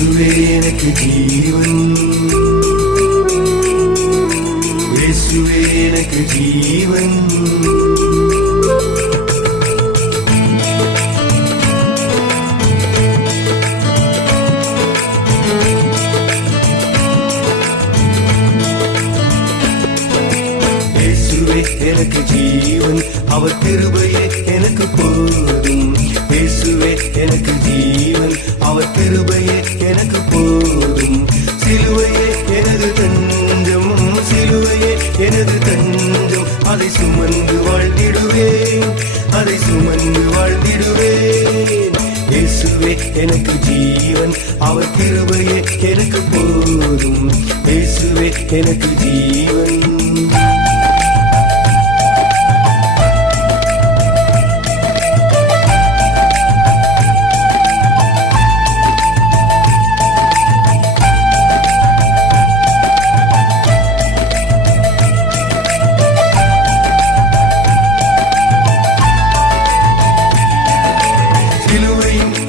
இயேசுவே எனக்கு ஜீவன், இயேசுவே எனக்கு ஜீவன். இயேசுவே எனக்கு ஜீவன், அவர் கிருபையே எனக்கு போதும். இயேசுவே எனக்கு ஜீவன், அவர் கிருபையே எனக்கு போதும். சிலுவையே எனது தஞ்சம், சிலுவையே எனது தஞ்சம். அதை சுமந்து வாழ்ந்திடுவேன், அதை சுமந்து வாழ்ந்திடுவேன். இயேசுவே எனக்கு ஜீவன், அவர் கிருபையே எனக்கு போதும். இயேசுவே எனக்கு ஜீவன்.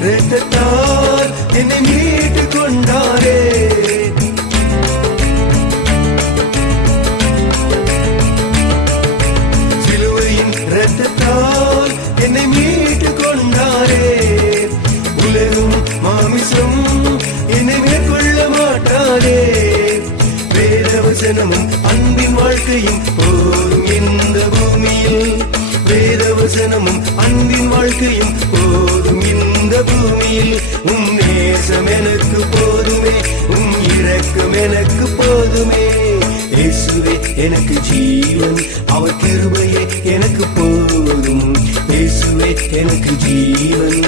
இரத்தத்தால் என்னை மீட்டு கொண்டாரே, சிலுவையின் இரத்தத்தால் என்னை மீட்டு கொண்டாரே. உலகம் மாமிசம் என்னை மேற்கொள்ள மாட்டாரே. வேதவசனமும் அன்பின் வாழ்க்கையும் போதும் இந்த பூமியில். வேதவசனமும் அன்பின் வாழ்க்கையும் போதும் இந்த பூமியில். நேசம் எனக்கு போதுமே, இரக்கம் எனக்கு போதுமே. இயேசுவே எனக்கு ஜீவன், அவர் கிருபையே எனக்கு போதும். இயேசுவே எனக்கு ஜீவன்.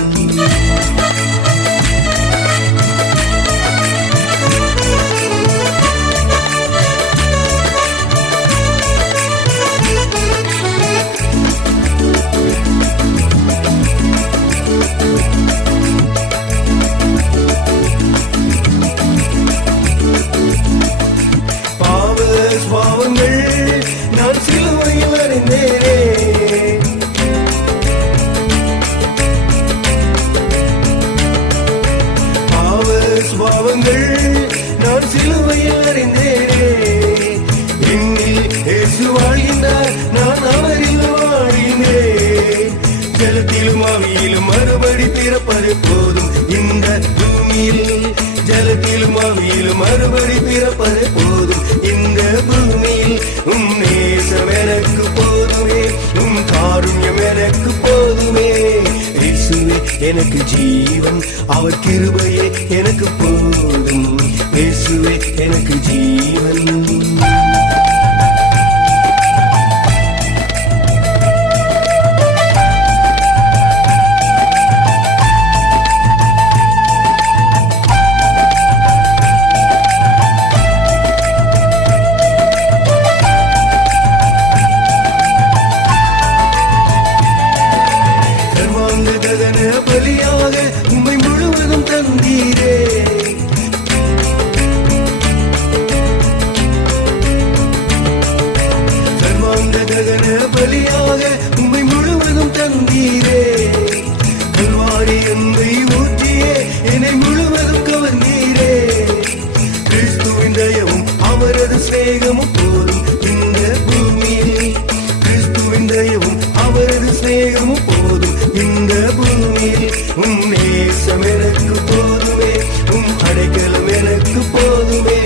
பாவங்கள் நான் சிலுவையில் அறிந்தேனே, பாவங்கள் நான் சிலுவையில் அறிந்தேனே. என்னில் இயேசு வாழ்கின்றார், நான் அவரில் வாழினேன். ஜலத்திலும் ஆவியிலும் மறுபடி பிறப்பது போதும் இந்த பூமியில். ஜலத்திலும் ஆவியிலும் மறுபடி பிறப்பது போதும் இந்த பூமியில். நேசம் எனக்கு போதுமே, காருண்யம் எனக்கு போதுமே. இயேசுவே எனக்கு ஜீவன், அவர் கிருபையே எனக்கு போதும். இயேசுவே எனக்கு ஜீவன். பலியாக உம்மை முழுவதும் தந்தீரே, சர்வாங்க தகன பலியாக உம்மை முழுவதும் தந்தீரே. கல்வாரி அன்பை ஊற்றியே என்னை முழுவதும் கவர்ந்தீரே. கிறிஸ்துவின் தயவும் அவரது சிநேகமும் போதும் இந்த பூமியில். கிறிஸ்துவின் தயவும் அவரது சிநேகமும் போதும் இந்த பூமியில். நேசம் எனக்கு போதுமே, அடைக்கலம் எனக்கு போதுமே.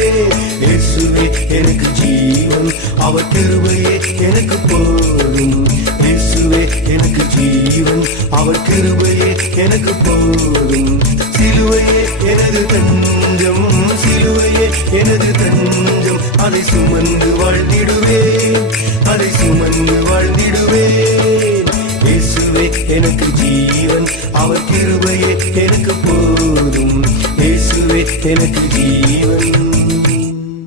இயேசுவே எனக்கு ஜீவன், அவர் கிருபையே எனக்கு போதும். இயேசுவே எனக்கு ஜீவன், அவர் கிருபையே எனக்கு போதும். சிலுவையே எனது தஞ்சம், சிலுவையே எனது தஞ்சம். அதை சுமந்து வாழ்ந்திடுவேன், அதை சுமந்து வாழ்ந்திடுவேன். இயேசுவே எனக்கு ஜீவன், அவர் கிருபையே எனக்கு போதும். இயேசுவே எனக்கு ஜீவன்.